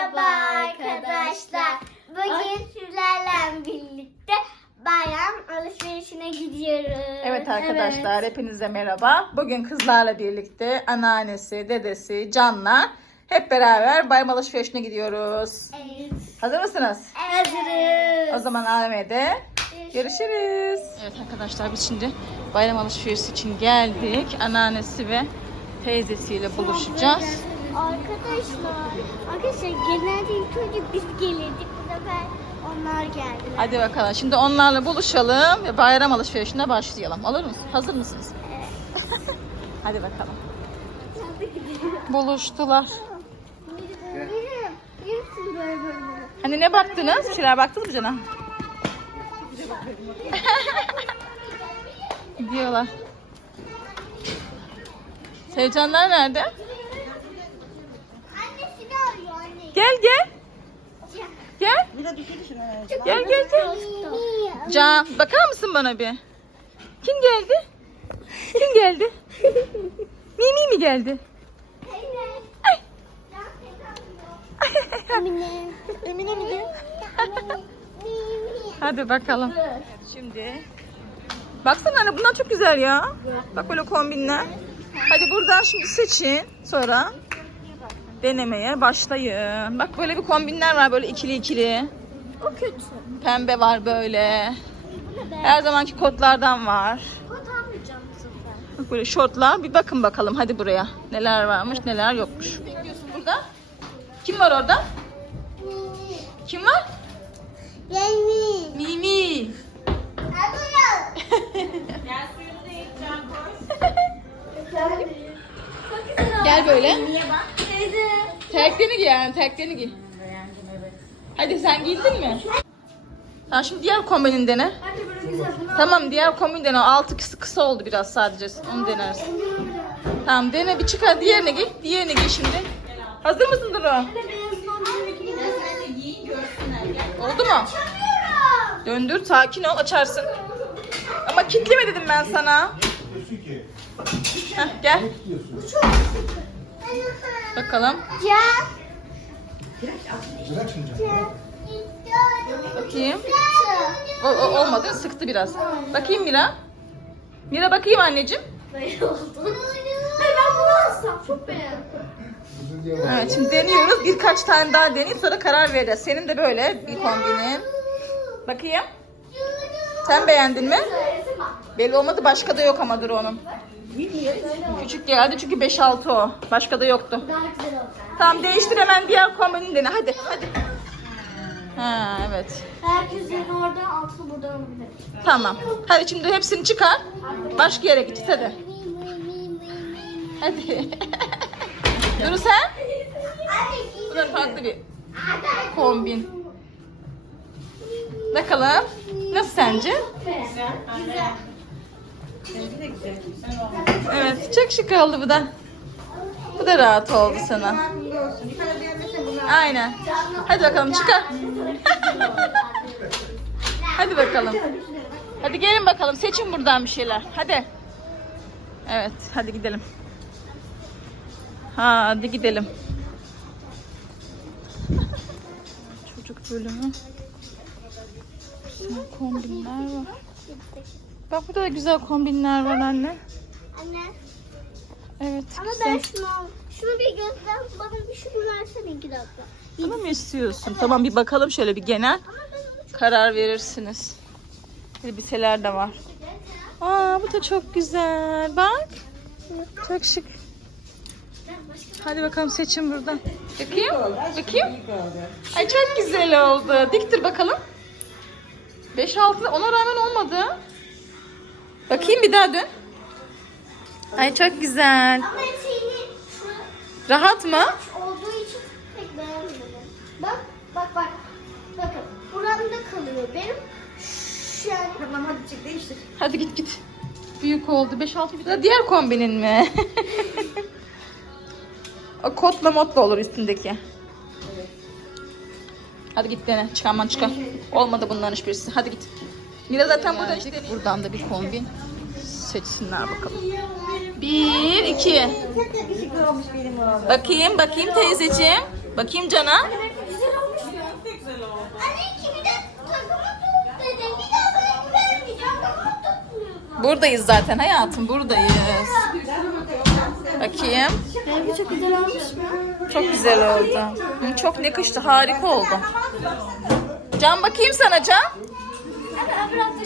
Merhaba arkadaşlar. Bugün sizlerle birlikte bayram alışverişine gidiyoruz. Evet arkadaşlar hepinize merhaba. Bugün kızlarla birlikte anneannesi, dedesi, Can'la hep beraber bayram alışverişine gidiyoruz. Evet. Hazır mısınız? Hazırız. O zaman AVM'de görüşürüz. Evet arkadaşlar biz şimdi bayram alışverişi için geldik. Anneannesi ve teyzesiyle buluşacağız. Arkadaşlar, arkadaşlar genelde ilk önce biz gelirdik. Bu sefer onlar geldiler. Hadi bakalım şimdi onlarla buluşalım ve bayram alışverişine başlayalım. Olur musunuz? Hazır mısınız? Hadi bakalım. Buluştular. Yürü, yürüsün böyle böyle. Hani ne baktınız? Bir şeyler baktınız mı Can'a? Gidiyorlar. Sevcanlar nerede? Gel gel. Gel. Gel gel gel. Can bakar mısın bana bir? Kim geldi? Kim geldi? Mimi mi geldi? Ay. Emine. Emine mi diyor? Hadi bakalım. Şimdi. Baksana anne bunlar çok güzel ya. Bak böyle kombinler. Hadi buradan şimdi seçin. Sonra denemeye başlayın. Bak böyle bir kombinler var böyle ikili ikili. O kötü. Pembe var böyle. Her zamanki kotlardan var. Kot almayacağım bu sefer. Bak böyle şortlar. Bir bakın bakalım hadi buraya. Neler varmış neler yokmuş. Bekliyorsun burada. Kim var orada? Kim var? Yeni. Mimi. Gel böyle. Terklerini giy yani terklerini giy. Hadi sen giydin mi? Ha şimdi diğer kombinin dene. Tamam diğer kombin dene. O altı kısa, kısa oldu biraz sadece. Onu denersin. Tamam dene bir çıkar diğerini giy. Diğerini giy şimdi. Hazır mısın Duru? Oldu mu? Döndür sakin ol açarsın. Ama kitleme dedim ben sana. Heh, gel bakalım. Ya. Bakayım. O, o- olmadı sıktı biraz. Bakayım Mira. Mira bakayım anneciğim. Evet şimdi deniyoruz. Birkaç tane daha deneyip sonra karar vereceğiz. Senin de böyle bir kombinin. Bakayım. Sen beğendin mi? Belli olmadı. Başka da yok ama dur onun. Küçük geldi çünkü 5-6 o. Başka da yoktu. Daha güzel. Tamam değiştir hemen diğer kombinin dene. Hadi hadi. Ha evet. Herkesin orada altı burada olabilir. Tamam. Hadi şimdi hepsini çıkar. Başka yere git hadi. Hadi. Dur sen. Bu da farklı bir kombin. Bakalım. Nasıl sence? Evet, çok şık oldu bu da. Bu da rahat oldu sana. Aynen. Hadi bakalım çıkar. Hadi bakalım. Hadi gelin bakalım seçin buradan bir şeyler. Hadi. Evet, hadi gidelim. Hadi gidelim. Çocuk bölümü. Güzel kombinler var. Bak burada da güzel kombinler var anne. Anne. Evet Ama güzel. ben şunu al. Şunu bir göster. Bana bir şunu versene iki dakika. Bunu mu istiyorsun? Tamam bir bakalım şöyle bir genel. Karar verirsiniz. Elbiseler de var. Aa bu da çok güzel. Bak. Çok şık. Hadi bakalım seçin buradan. Bakayım. Bakayım. Ay çok güzel oldu. Diktir bakalım. 5-6 ona rağmen olmadı. Bakayım bir daha dön. Ay çok güzel. Ama şeyini şu Rahat mı? olduğu için pek beğenmedim. Bak bak bak. Bakın buramda kalıyor. Benim şu an Tamam hadi çık değiştir. Hadi git git. Büyük oldu. 5-6 bir de diğer kombinin mi? o kotla motla olur üstündeki. Hadi git dene. Çıkarman çıkar. Olmadı bunların hiçbirisi. Hadi git. Lila zaten burada işte. Buradan da bir kombin seçsinler bakalım. Bir, iki. Bakayım, bakayım teyzeciğim. Bakayım Cana. Buradayız zaten hayatım, buradayız. Bakayım. Çok güzel olmuş mu? Çok güzel oldu. Çok ne harika oldu. Can bakayım sana Can.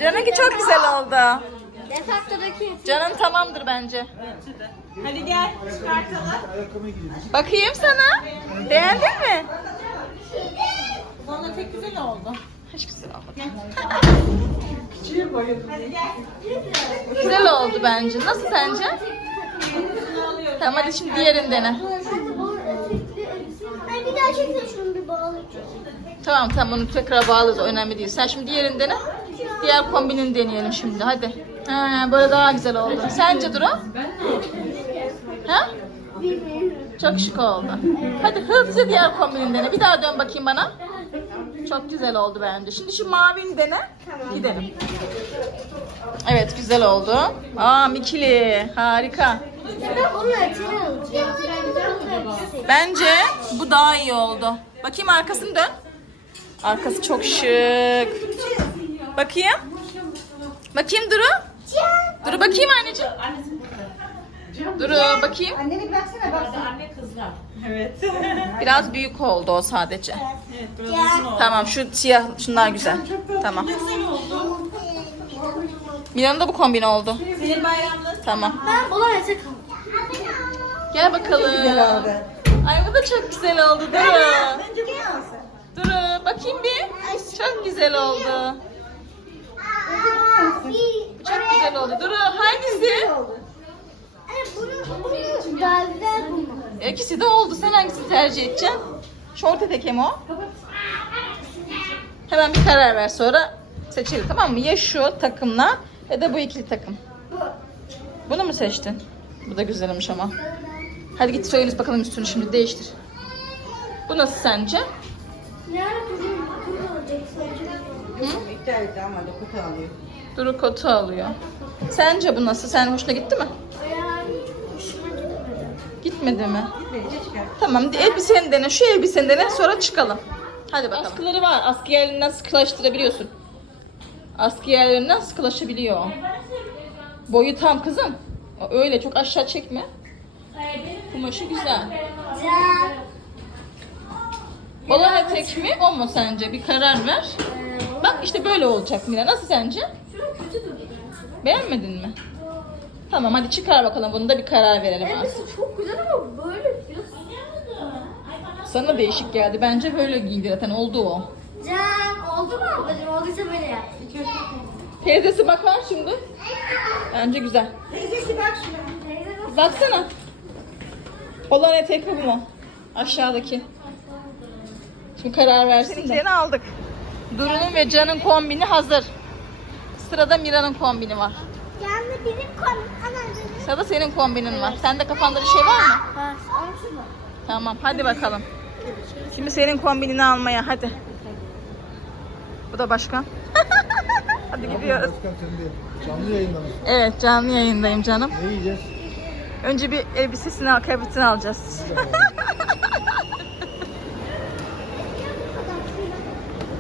Can'ınki çok güzel oldu. Defaktadaki. Can'ın tamamdır bence. Hadi gel çıkartalım. Bakayım sana. Beğendin mi? Valla pek güzel oldu. Hiç güzel olmadı. Hadi gel. Güzel oldu bence. Nasıl sence? Tamam hadi şimdi diğerini dene. Ay bir daha çeksen şunu bir bağlayacağım. Tamam tamam onu tekrar bağlarız. Önemli değil. Sen şimdi diğerini dene. Diğer kombinini deneyelim şimdi. Hadi. Ha, böyle daha güzel oldu. Sence Duru? Ha? Çok şık oldu. Hadi hızlıca diğer kombinini dene. Bir daha dön bakayım bana. Çok güzel oldu bence. Şimdi şu mavini dene. Gidelim. Evet güzel oldu. Aa mikili. Harika. Bence bu daha iyi oldu. Bakayım arkasını dön. Arkası çok şık. Bakayım. Bakayım Duru. Duru bakayım anneciğim. Duru bakayım. Anneni bıraksana baksana. Anne kızlar. Evet. Biraz büyük oldu o sadece. evet biraz uzun oldu. Tamam şu siyah şunlar güzel. Tamam. Güzel oldu. Miran'ın da bu kombin oldu. Senin bayramlı. Tamam. Ben etek alacağım. Gel bakalım. Ay bu da çok güzel oldu bu kalsın. Duru bakayım bir. Çok güzel oldu. Çok güzel oldu. Duru hangisi? Bunu, bunu güzel bulmam. İkisi de oldu. Sen hangisini tercih edeceksin? Şort etek mi o? Hemen bir karar ver sonra seçelim tamam mı? Ya şu takımla ya da bu ikili takım. Bunu mu seçtin? Bu da güzelmiş ama. Hadi git soyunuz bakalım üstünü şimdi değiştir. Bu nasıl sence? Ne ara bizim bunu olacak İptal etti ama dokutu alıyor. Duru kotu alıyor. Sence bu nasıl? Sen hoşuna gitti mi? Yani çok hoşuma gitmedi. Gitmedi mi? Gitmeyince çıkar. Tamam elbiseni dene, şu elbiseni dene sonra çıkalım. Hadi bakalım. Askıları var. Askı yerlerinden sıkılaştırabiliyorsun. Askı yerlerinden sıkılaşabiliyor. Boyu tam kızım. Öyle çok aşağı çekme. Kumaşı güzel. Balon etek mi o mu sence? Bir karar ver. Bak işte böyle olacak Mira. Nasıl sence? Beğenmedin mi? Tamam hadi çıkar bakalım bunu da bir karar verelim artık. Elbise çok güzel ama böyle. Sana değişik geldi. Bence böyle giydi zaten oldu o. Can oldu mu ablacığım? Olduysa böyle yap. Teyzesi bakar şimdi. Bence güzel. Teyzesi bak şuna. Baksana. Olan etek mi bu mu? Aşağıdaki. Şimdi karar versin de. aldık. Duru'nun ve Can'ın kombini hazır. Sırada Mira'nın kombini var. Canlı benim. Ana Sırada senin kombinin var. Sende kafanda bir şey var mı? Var. Tamam hadi bakalım. Şimdi senin kombinini almaya hadi. Bu da başkan. hadi gidiyoruz. Sen de canlı yayında mısın? Evet canlı yayındayım canım. Ne yiyeceğiz? Önce bir elbisesini, kıyafetini alacağız.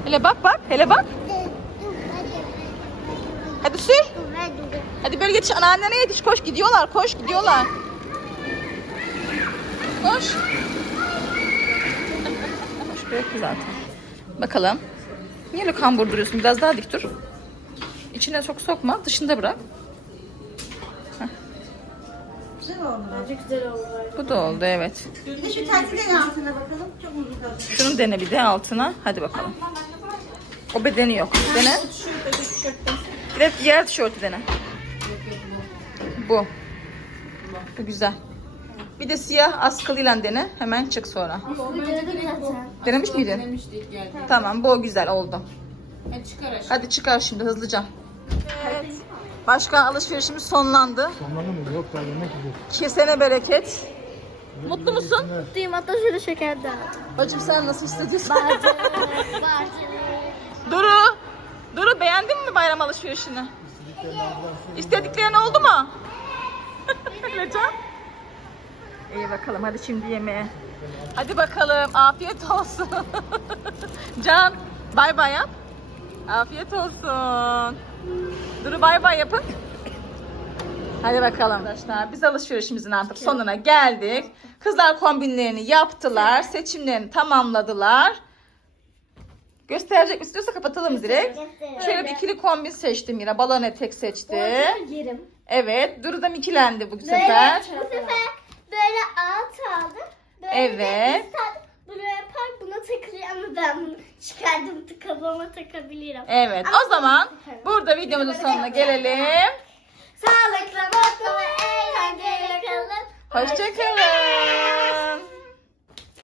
hele bak bak, hele bak. Hadi sür. Hadi böyle yetiş, anneannene yetiş, koş gidiyorlar, koş gidiyorlar. Koş. Koş ki zaten. Bakalım. Niye öyle kambur duruyorsun? Biraz daha dik dur. İçine çok sokma, dışında bırak. Güzel oldu bence. Güzel oldu. Bu da oldu evet. Bir de şu tatilin altına bakalım. Çok uzun kaldı. Şunu dene bir de altına. Hadi bakalım. O bedeni yok. Dene. Bir de diğer tişörtü dene. Bu. Bu güzel. Bir de siyah askılıyla dene. Hemen çık sonra. Denemiş miydin? Demiştik geldi. Tamam bu güzel oldu. Hadi çıkar aşağı. Hadi çıkar şimdi hızlıca. Başkan alışverişimiz sonlandı. Sonlandı mı? Yok daha yemek yiyeceğiz. Kesene bereket. Mutlu musun? Mutluyum hatta şöyle şeker de. Bacım sen nasıl hissediyorsun? Barcı. Barcı. Duru. Duru beğendin mi bayram alışverişini? İstediklerin oldu mu? Öyle Can. İyi bakalım hadi şimdi yemeğe. Hadi bakalım afiyet olsun. Can bay bay yap. Afiyet olsun. Duru bay bay yapın. Hadi bakalım arkadaşlar. Biz alışverişimizin artık sonuna geldik. Kızlar kombinlerini yaptılar. Seçimlerini tamamladılar. Gösterecek misin? İstiyorsa kapatalım direkt. Şöyle bir ikili kombin seçtim yine. Balon etek seçti. Evet. Duru da ikilendi bu sefer. Bu sefer böyle alt aldım. Böyle Evet. de üst aldım. Bunu yapar buna takılıyor ama ben bunu çıkardım kafama takabilirim. Evet. O zaman burada videomuzun sonuna gelelim. Sağlıkla, mutlu ve eğlenceli kalın. Hoşçakalın.